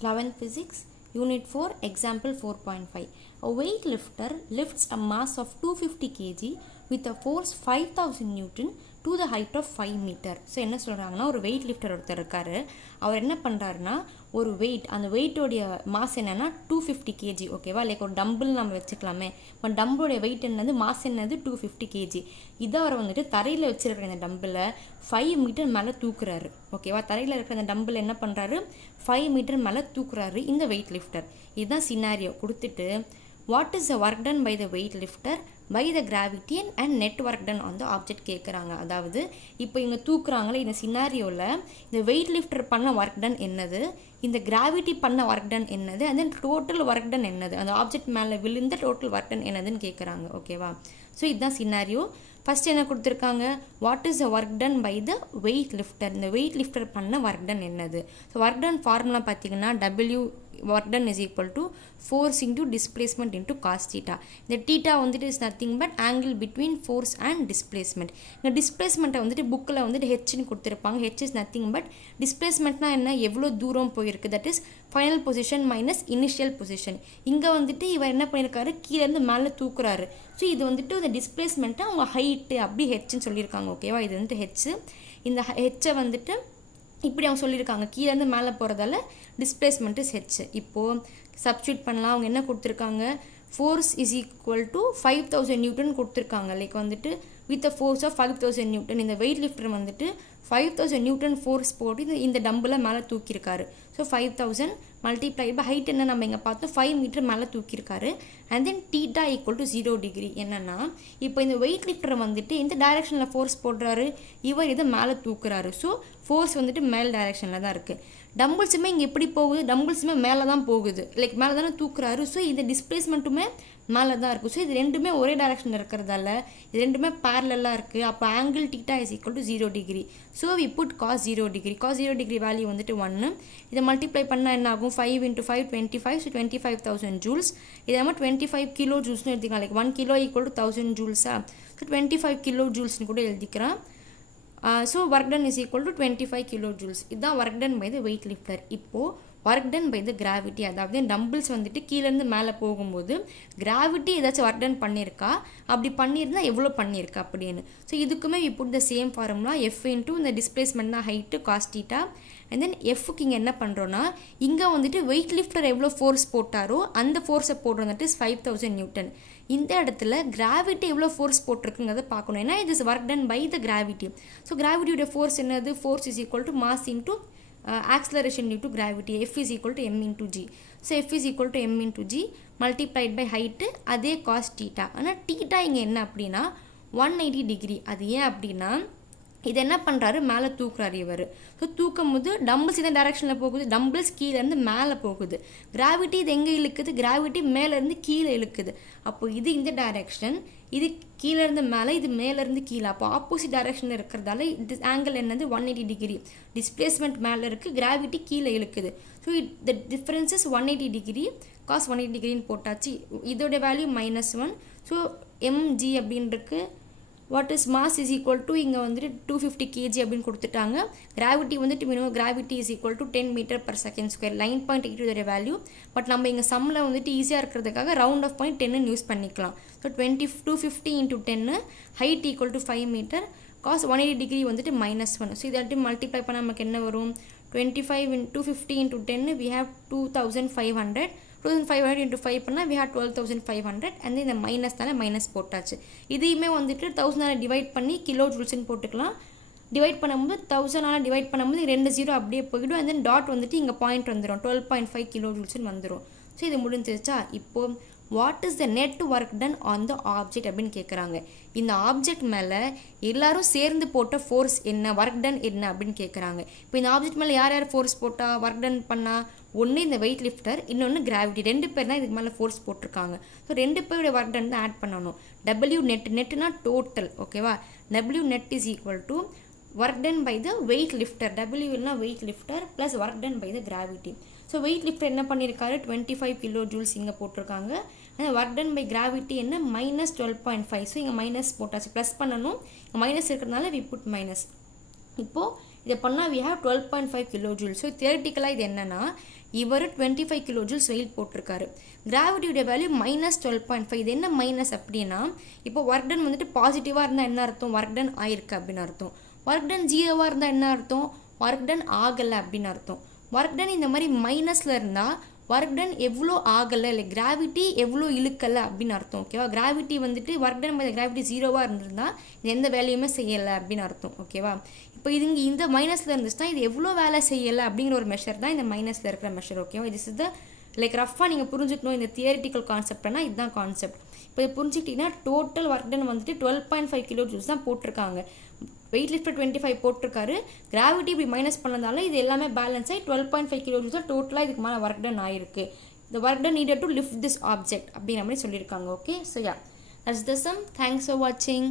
11th Physics, Unit 4, Example 4.5. A weightlifter lifts a mass of 250 kg with a force 5000 Newton to the height of 5 meter. So என்ன சொல்கிறாங்கன்னா, ஒரு wait lift her ஒருத்தர் இருக்கார். அவர் என்ன பண்ணுறாருன்னா, ஒரு வெயிட், அந்த வெயிட்டோடைய மாஸ் என்னென்னா 250 kg. ஓகேவா, லைக் ஒரு டம்பிள் நம்ம வச்சுக்கலாமே. இப்போ டம்பிளோடைய வெயிட் என்னது, மாஸ் என்னது 250 kg. இதை அவர் வந்துட்டு தரையில் வச்சுருக்கிற இந்த டம்பிளை 5 மீட்டர் மேலே தூக்குறாரு. ஓகேவா, தரையில் இருக்கிற அந்த டம்பிள் என்ன பண்ணுறாரு, 5 மீட்டர் மேலே தூக்குறாரு இந்த வெயிட் லிஃப்டர். இதுதான் சினாரியோ கொடுத்துட்டு, what is the work done by the weight lifter by the gravity and net work done on the object கேட்குறாங்க. அதாவது இப்போ இவங்க தூக்குறாங்களே இந்த சினாரியோவில் இந்த வெயிட் லிஃப்டர் பண்ண ஒர்க் டன் என்னது, இந்த கிராவிட்டி பண்ண ஒர்க் டன் என்னது, and then total work done என்னது, அந்த ஆப்ஜெக்ட் மேலே விழுந்த டோட்டல் ஒர்க் டன் என்னதுன்னு கேட்குறாங்க. ஓகேவா, ஸோ இதுதான் சினாரியோ. ஃபஸ்ட் என்ன கொடுத்துருக்காங்க, what is the work done by the weight lifter, இந்த வெயிட் லிஃப்டர் பண்ண ஒர்க் டன் என்னது. ஸோ ஒர்க் டன் ஃபார்முலா பார்த்தீங்கன்னா W work done is equal to force into displacement into cos theta. இந்த theta வந்துட்டு is nothing but angle between force and displacement. இந்த டிஸ்பிளேஸ்மெண்ட்டை வந்துட்டு புக்கில் வந்துட்டு ஹெச்னு கொடுத்துருப்பாங்க. ஹெச் இஸ் நத்திங் பட் டிஸ்பிளேஸ்மெண்ட்னா என்ன, எவ்வளோ தூரம் போயிருக்கு, that is final position minus initial position. இங்கே வந்துட்டு இவர் என்ன பண்ணியிருக்காரு, கீழேருந்து மேலே தூக்குறாரு. ஸோ இது வந்துட்டு இந்த டிஸ்பிளேஸ்மெண்ட்டை அவங்க ஹைட்டு அப்படி ஹெச்ன்னு சொல்லியிருக்காங்க. ஓகேவா, இது வந்துட்டு ஹெச். இந்த ஹெச்சை வந்துட்டு இப்படி அவங்க சொல்லியிருக்காங்க, கீழேருந்து மேலே போகிறதால டிஸ்பிளேஸ்மெண்ட் இஸ் ஹெச். இப்போது சப்ஸ்டியூட் பண்ணலாம். அவங்க என்ன கொடுத்துருக்காங்க, force is equal to 5000 newton கொடுத்துருக்காங்க. லைக் வந்துட்டு with a force of 5000 newton. இந்த வெயிட் லிஃப்டர் வந்துட்டு 5000 நியூட்டன் ஃபோர்ஸ் போட்டு இந்த டம்பிளை மேலே தூக்கியிருக்காரு. ஸோ 5000 மல்டிப்ளை பை ஹைட் என்ன நம்ம இங்கே பார்த்தோம், 5 மீட்டர் மேலே தூக்கியிருக்காரு. And then theta equal to 0 degree. என்னென்னா இப்போ இந்த வெயிட் லிஃப்டர் வந்துட்டு எந்த டைரெக்ஷனில் ஃபோர்ஸ் போடுறாரு, இவர் இதை மேலே தூக்குறாரு. ஸோ ஃபோர்ஸ் வந்துட்டு மேல் டைரெக்ஷனில் தான் இருக்குது. டம்பிள்ஸுமே இங்கே எப்படி போகுது, டம்பிள்ஸுமே மேலே தான் போகுது, லைக் மேலே தானே தூக்குறாரு. ஸோ இந்த டிஸ்பிளேஸ்மெண்ட்டுமே மேலே தான் இருக்குது. ஸோ இது ரெண்டுமே ஒரே டைரெக்ஷனில் இருக்கிறதால இது ரெண்டுமே பேரலாக இருக்குது. அப்போ angle theta is equal to 0 degree. So we put cos 0 degree. Cos 0 degree value வந்துட்டு 1. இதை மல்டிப்ளை பண்ணால் என்ன ஆகும், 5 × 5 25. So 25,000 joules. இதை நம்ம 25 கிலோ ஜூல்ஸ்னு எடுத்துக்கலாம். லைக் 1 கிலோ ஈக்குவல் டு 1000 ஜூல்ஸா. ஸோ 25 கிலோ ஜூல்ஸ்னு கூட எழுதிக்கிறேன். So work done is equal to 25 kilo joules. இதுதான் work done by the weight lifter. இப்போது work done by the gravity, அதாவது டம்பிள்ஸ் வந்துட்டு கீழேருந்து மேலே போகும்போது கிராவிட்டி ஏதாச்சும் ஒர்க் டன் பண்ணியிருக்கா, அப்படி பண்ணியிருந்தா எவ்வளோ பண்ணியிருக்கா அப்படின்னு. ஸோ இதுக்குமே we put the same formula, F into இந்த டிஸ்பிளேஸ்மெண்ட் தான் height cos theta. And then எஃப்க்கு இங்கே என்ன பண்ணுறோன்னா, இங்கே வந்துட்டு வெயிட் லிஃப்டர் எவ்வளோ ஃபோர்ஸ் போட்டாரோ அந்த ஃபோர்ஸை போடுறோம், தட் இஸ் 5000 நியூட்டன். இந்த இடத்துல கிராவிட்டி எவ்வளோ ஃபோர்ஸ் போட்டிருக்குங்கிறத பார்க்கணும். ஏன்னா இது is work done by the gravity. So கிராவிட்டியோட ஃபோர்ஸ் என்னது, force is equal to mass into acceleration due to gravity. F is equal to m into g. So F is equal to m into g multiplied by height அதே cos theta. ஆனால் theta இங்கே என்ன அப்படின்னா 180 degree. அது ஏன் அப்படின்னா இது என்ன பண்ணுறாரு, மேலே தூக்குறாரு இவர். ஸோ தூக்கும் போது டம்பிள்ஸ் இந்த டைரெக்ஷனில் போகுது, டம்பிள்ஸ் கீழேருந்து மேலே போகுது. கிராவிட்டி இது எங்கே இழுக்குது, கிராவிட்டி மேலேருந்து கீழே இழுக்குது. அப்போது இது இந்த டைரெக்ஷன், இது கீழேருந்து மேலே, இது மேலேருந்து கீழே. அப்போ ஆப்போசிட் டைரெக்ஷனில் இருக்கிறதால இது ஆங்கிள் என்னது 180 டிகிரி. டிஸ்பிளேஸ்மெண்ட் மேலே இருக்குது, கிராவிட்டி கீழே இழுக்குது. So the difference is 180 degree. Cos 180 டிகிரின்னு போட்டாச்சு. இதோட வேல்யூ -1. ஸோ mg அப்படின்ருக்கு. What is mass is equal to இங்கே வந்துட்டு 250 kg அப்படின்னு கொடுத்துட்டாங்க. கிராவிட்டி வந்துட்டு minimum gravity is equal to 10 metre per second square. 9.82 இதோட வேல்யூ. பட் நம்ம இங்கே சம்மில் வந்துட்டு ஈஸியாக இருக்கிறதுக்காக ரவுண்ட் ஆஃப் பாயிண்ட் 10ன்னு யூஸ் பண்ணிக்கலாம். So 250 × 10 height equal to 5 metre. Cos 180 degree வந்துட்டு -1. ஸோ இதாட்டி மல்டிப்ளை பண்ணால் நமக்கு என்ன வரும், 250 × 10 we have 2500. 2500 into 5 பண்ணால் we have 12,500. and இந்த மைனஸ் தானே, மைனஸ் போட்டாச்சு. இதையுமே வந்துட்டு 1000 டிவைட் பண்ணி கிலோ ஜூல்ஸ்ன்னு போட்டுக்கலாம். டிவைட் பண்ணும்போது 1000 டிவைட் பண்ணும்போது 2 0 அப்படியே போய்டும். and then டாட் வந்துட்டு இங்கே பாயிண்ட் வந்துடும், 12.5 கிலோ ஜூல்ஸ்ன்னு வந்துடும். ஸோ இது முடிஞ்சிருச்சா. இப்போது what is the net work done on the object அப்படின்னு கேட்குறாங்க. இந்த ஆப்ஜெக்ட் மேலே எல்லாரும் சேர்ந்து போட்ட ஃபோர்ஸ் என்ன, ஒர்க் டன் என்ன அப்படின்னு கேட்குறாங்க. இப்போ இந்த ஆப்ஜெக்ட் மேலே யார் யார் ஃபோர்ஸ் போட்டால், ஒர்க் டன் பண்ணால், ஒன்று இந்த வெயிட் லிஃப்டர், இன்னொன்று கிராவிட்டி. 2 பேர் தான் இதுக்கு மேலே ஃபோர்ஸ் போட்டிருக்காங்க. ஸோ 2 பேருடைய ஒர்க் டன் தான் ஆட் பண்ணணும். W நெட்னா டோட்டல். ஓகேவா, W net is equal to work done by the weight lifter. W இல்லைனா weight lifter plus work done by the gravity. So weight lifter என்ன பண்ணியிருக்காரு, 25 கிலோ ஜூல்ஸ் இங்கே போட்டிருக்காங்க. ஆனால் ஒர்க் டன் பை கிராவிட்டி என்ன -12.5. So இங்கே minus போட்டாச்சு, plus பண்ணணும். மைனஸ் இருக்கிறதுனால வி புட் மைனஸ். இப்போது இதை பண்ணால் we have 12.5 kilojoules. ஸோ தியரட்டிக்கலாக இது என்னென்னா இவர் 25 kilojoules வெயிட் போட்டிருக்காரு, கிராவிட்டியோட வேல்யூ -12.5. இது என்ன மைனஸ் அப்படின்னா இப்போ ஒர்க் டன் வந்துட்டு பாசிட்டிவாக இருந்தால் என்ன அர்த்தம், ஒர்க் டன் ஆயிருக்கு அப்படின்னு அர்த்தம். ஒர்க் டன் ஜீரோவாக இருந்தால் என்ன அர்த்தம், ஒர்க் டன் ஆகலை அப்படின்னு அர்த்தம். ஒர்க் டன் இந்த மாதிரி மைனஸில் இருந்தால் ஒர்க் டன் எவ்வளோ ஆகலை, இல்லை கிராவிட்டி எவ்வளோ இழுக்கலை அப்படின்னு அர்த்தம். ஓகேவா, கிராவிட்டி வந்துட்டு ஒர்க் டன் பை கிராவிட்டி ஜீரோவாக இருந்திருந்தால் எந்த வேலையுமே செய்யலை அப்படின்னு அர்த்தம். ஓகேவா, இப்போ இது இங்கே இந்த மைனஸில் இருந்துச்சுன்னா இது எவ்வளோ வேலை செய்யலை அப்படிங்கிற ஒரு மெஷர் தான் இந்த மைனஸில் இருக்கிற மெஷர். ஓகேவா, இது இஸ் த லைக் ரஃபாக நீங்கள் புரிஞ்சுக்கணும் இந்த தியரிட்டிக்கல் கான்செப்ட்னா இதுதான் கான்செப்ட். இப்போ இது புரிஞ்சுக்கிட்டிங்கன்னா டோட்டல் ஒர்க் டன் வந்துட்டு 12.5 kilojoules தான் போட்டிருக்காங்க. வெயிட் லிஃப்ட் 25 போட்டிருக்காரு, கிராவிட்டி இப்படி மைனஸ் பண்ணதால இது எல்லாமே பேலன்ஸ் ஆகி 12.5 kilojoules தான் டோட்டலாக இதுக்கு மேலே ஒர்க் டன் ஆயிருக்கு. இந்த work done needed to lift this object அப்படிங்கிற மாதிரி சொல்லியிருக்காங்க. Okay, so yeah that's the some. Thanks for வாட்சிங்.